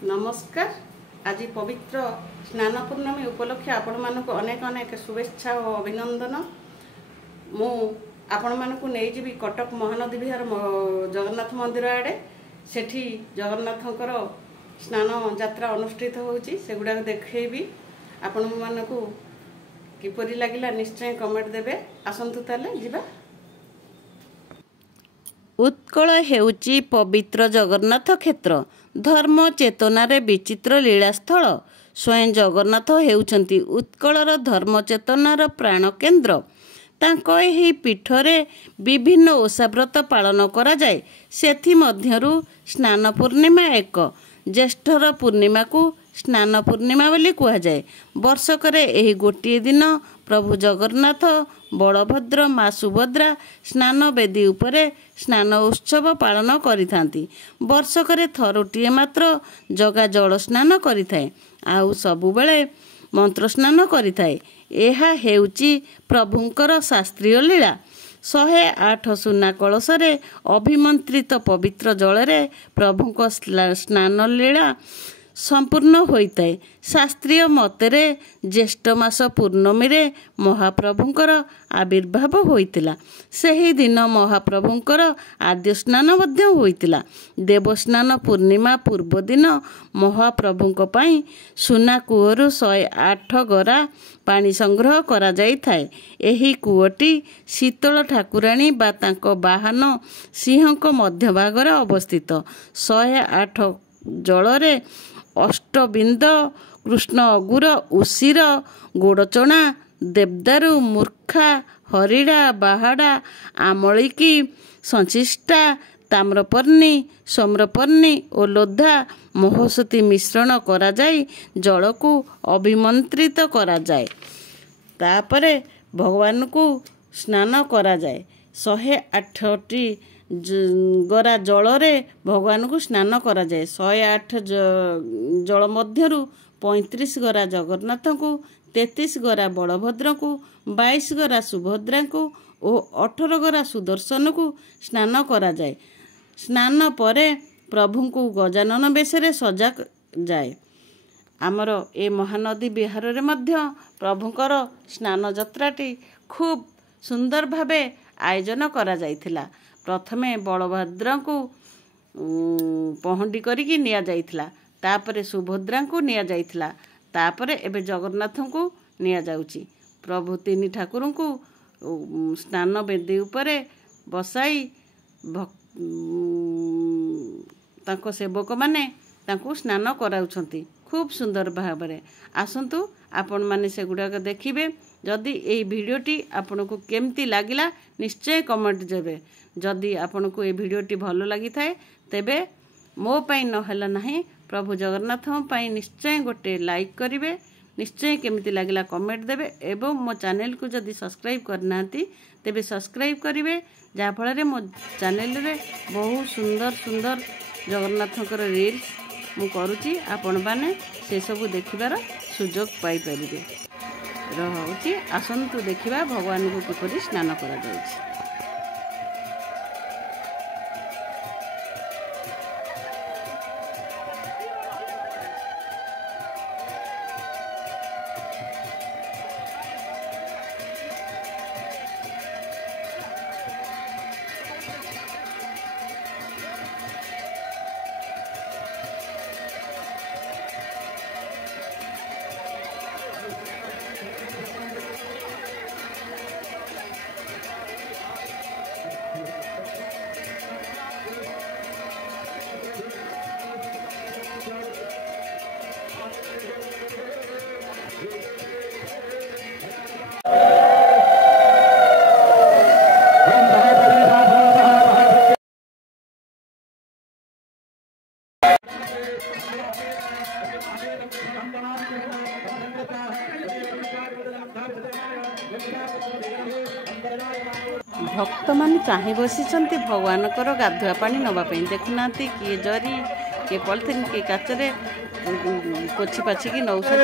नमस्कार। आज पवित्र स्नान पूर्णमी उपलक्षे आपण मानक अनेक अनेक शुभेच्छा और अभिनंदन। मु आपण मानक नहीं जी कटक महानदी विहार जगन्नाथ मंदिर आड़े सेठी जगन्नाथंकर स्नान यात्रा अनुष्ठित होउची सेगुडा देखैबी। आपण मानक किपरि लागिला निश्चय कमेंट देबे। आसंतु ताले जिबा। उत्कल हेउची पवित्र जगन्नाथ क्षेत्र, धर्म चेतनारे विचित्र लीलास्थल। स्वयं जगन्नाथ हेउचंती उत्कलर धर्म चेतनार प्राण केन्द्र। तांको एही पीठरे विभिन्न ओषाव्रत पालन करा जाए। सेथि मध्यरु स्नान पूर्णिमा एक। ज्येष्ठर पूर्णिमा को स्नान पूर्णिमा बोली कहा जाए। वर्षकरे एही गोटिए दिन प्रभु जगन्नाथ बलभद्र माँ सुभद्रा स्नान वेदी उपरे स्नान उत्सव पालन करिथांती। वर्षकरे थरुटिए मात्र जगा जल स्नान करिथाए, आउ सबुबेले मंत्र स्नान करिथाए। एहा हेउची प्रभुंकर शास्त्रीय लीला। 108 सुना कलशरे अभिमंत्रित पवित्र जलरे प्रभुंक स्नान लीला संपूर्ण होइताए। शास्त्रीय मतरे ज्येष्ठ मास पूर्णमी रे महाप्रभुंकर आविर्भाव होइतिला। सेही दिन महाप्रभुंकर आद्य स्नान मध्य होइतिला। देवस्नान पूर्णिमा पूर्व दिन महाप्रभुंक पई सुना कूहरु 108 गरा पानी संग्रह करा जाई थाए। एही कूहटी शीतल ठाकुराणी बा तांको बाहन सिंहक मध्य भागरे अवस्थित। 108 जलरे अष्टबिंद कृष्ण अगुर उसीर गोड़चणा देवदारू मूर्खा हरिड़ा बाहाड़ा आमलिकी संचिष्टा ताम्रपर्णी सम्रपर्णी और लोधा महोसती मिश्रण करा जाई जल को अभिमंत्रित करा जाए। तापरे भगवान को स्नान करा जाए। 108टी गरा जलरे भगवान को स्नान करा जाए। 108 जल मध्यरु 35 गरा जगन्नाथ को, 33 गरा बलभद्र को, 22 गरा सुभद्रा को और 18 गरा सुदर्शन को स्नान करा जाए। स्नान परे प्रभु को गजानन बेशरे सजा जाए। आमर ए महानदी विहार रे मध्य प्रभुंकर स्नान यात्राटी खूब सुंदर भावे आयोजन करा जाइथिला। प्रथमे बलभद्र को पहंडी करिकी निया जाइथिला, तापरे सुभद्रा को निया जाइथिला, तापरे एबे जगन्नाथ को निया जाउची। प्रभु तीन ठाकुर को स्नान वेदी उपरे बसाई तांको सेवक माने तांको स्नान कराउछंती खूब सुंदर भावरे। आसंतु आपण माने सेगुडा देखिबे। जदि एई भिडियोटी आपनको केमती लागिला निश्चय कमेंट देबे। जदि आपनको ए भिडियोटी भलो लागि थाए तेबे मो पई न हला नाही प्रभु जगन्नाथ पई निश्चय गोटे लाइक करिवे। निश्चय केमती लागिला कमेंट देबे एवं मो चैनल को जदि सब्सक्राइब करनांती तेबे सब्सक्राइब करिवे, जा फल रे मो चैनल रे बहुत सुंदर सुंदर जगन्नाथकर रील्स मु करूची। आपण माने से सब देखिबार सुजोग पाई परिबे। रहउची आसंतु देखिबा भगवान को किपरि स्नान करा जाउची। भक्त मान चाहे बसी भगवान गाधुआ पानी नवापाई। देखुना किए जरी किए पॉलिथिन किए काचरे पोछि पाछिकी नौसती।